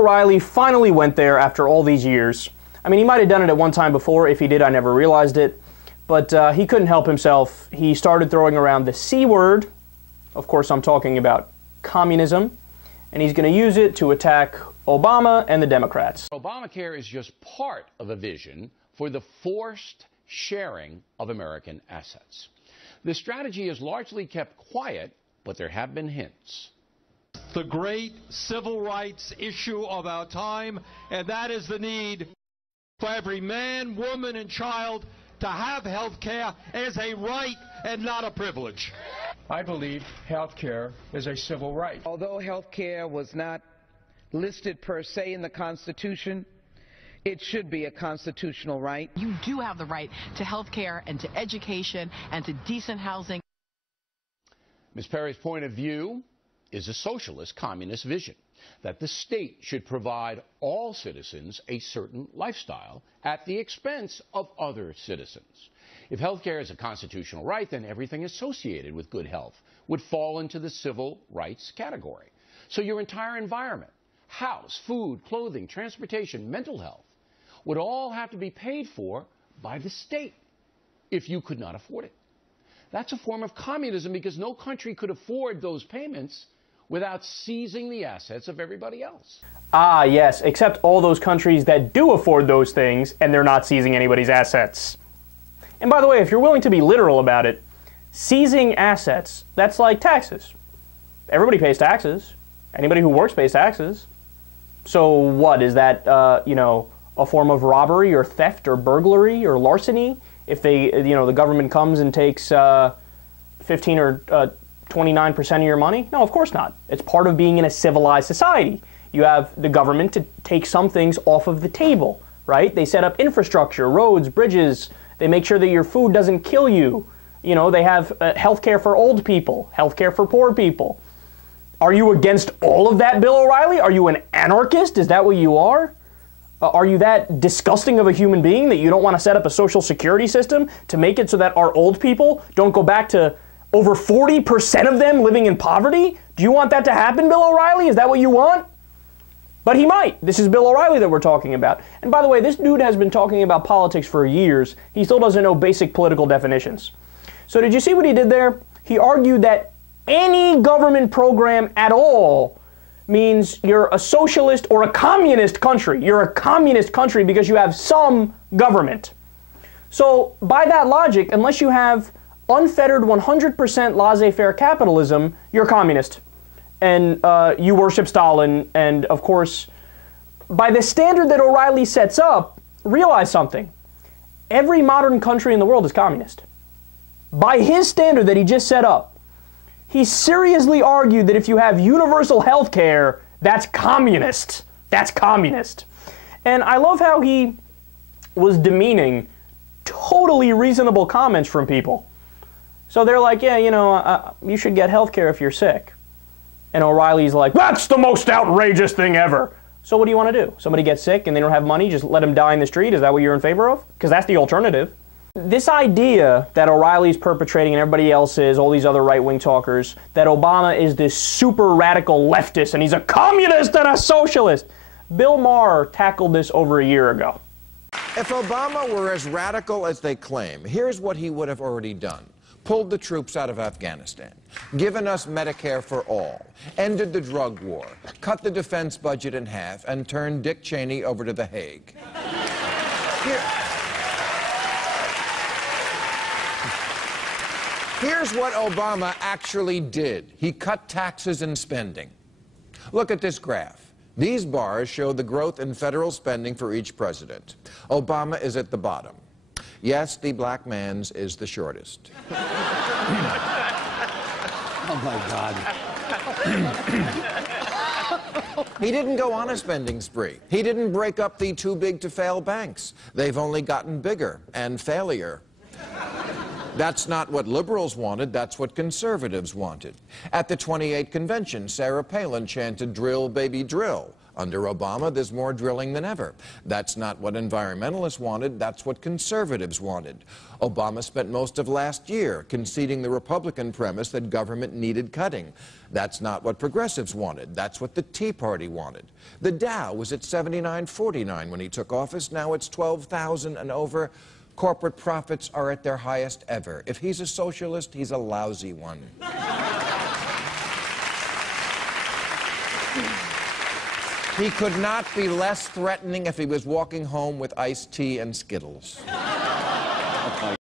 O'Reilly finally went there after all these years. I mean, he might have done it at one time before. If he did, I never realized it. But he couldn't help himself. He started throwing around the C word. Of course, I'm talking about communism. And he's going to use it to attack Obama and the Democrats. Obamacare is just part of a vision for the forced sharing of American assets. The strategy is largely kept quiet, but there have been hints. The great civil rights issue of our time, and that is the need for every man, woman, and child to have health care as a right and not a privilege. I believe health care is a civil right. Although health care was not listed per se in the Constitution, it should be a constitutional right. You do have the right to health care and to education and to decent housing. Ms. Perry's point of view is a socialist-communist vision, that the state should provide all citizens a certain lifestyle at the expense of other citizens. If health care is a constitutional right, then everything associated with good health would fall into the civil rights category. So your entire environment, house, food, clothing, transportation, mental health, would all have to be paid for by the state if you could not afford it. That's a form of communism because no country could afford those payments without seizing the assets of everybody else. Ah, yes, except all those countries that do afford those things and they're not seizing anybody's assets. And by the way, if you're willing to be literal about it, seizing assets, that's like taxes. Everybody pays taxes. Anybody who works pays taxes. So what, is that, a form of robbery or theft or burglary or larceny? If the government comes and takes 15 or 29% of your money? No, of course not. It's part of being in a civilized society. You have the government to take some things off of the table, right? They set up infrastructure, roads, bridges. They make sure that your food doesn't kill you. You know, they have health care for old people, health care for poor people. Are you against all of that, Bill O'Reilly? Are you an anarchist? Is that what you are? Are you that disgusting of a human being that you don't want to set up a social security system to make it so that our old people don't go back to over 40% of them living in poverty? Do you want that to happen, Bill O'Reilly? Is that what you want? But he might. This is Bill O'Reilly that we're talking about. And by the way, this dude has been talking about politics for years. He still doesn't know basic political definitions. So did you see what he did there? He argued that any government program at all means you're a socialist or a communist country. You're a communist country because you have some government. So by that logic, unless you have unfettered 100% laissez-faire capitalism, you're communist. And you worship Stalin. And of course, by the standard that O'Reilly sets up, realize something. Every modern country in the world is communist. By his standard that he just set up, he seriously argued that if you have universal health care, that's communist. That's communist. And I love how he was demeaning totally reasonable comments from people. So they're like, yeah, you should get health care if you're sick. And O'Reilly's like, that's the most outrageous thing ever. So what do you want to do? Somebody gets sick and they don't have money, just let them die in the street? Is that what you're in favor of? Because that's the alternative. This idea that O'Reilly's perpetrating and everybody else is, all these other right-wing talkers, that Obama is this super radical leftist and he's a communist and a socialist. Bill Maher tackled this over a year ago. If Obama were as radical as they claim, here's what he would have already done. Pulled the troops out of Afghanistan, given us Medicare for all, ended the drug war, cut the defense budget in half, and turned Dick Cheney over to The Hague. Here's what Obama actually did. He cut taxes and spending. Look at this graph. These bars show the growth in federal spending for each president. Obama is at the bottom. Yes, the black man's is the shortest. Oh, my God. He didn't go on a spending spree. He didn't break up the too-big-to-fail banks. They've only gotten bigger and failier. That's not what liberals wanted, that's what conservatives wanted. At the 28 convention, Sarah Palin chanted, "Drill, baby, drill." Under Obama, there's more drilling than ever. That's not what environmentalists wanted, that's what conservatives wanted. Obama spent most of last year conceding the Republican premise that government needed cutting. That's not what progressives wanted, that's what the Tea Party wanted. The Dow was at 79.49 when he took office, now it's 12,000 and over. Corporate profits are at their highest ever. If he's a socialist, he's a lousy one. He could not be less threatening if he was walking home with iced tea and Skittles.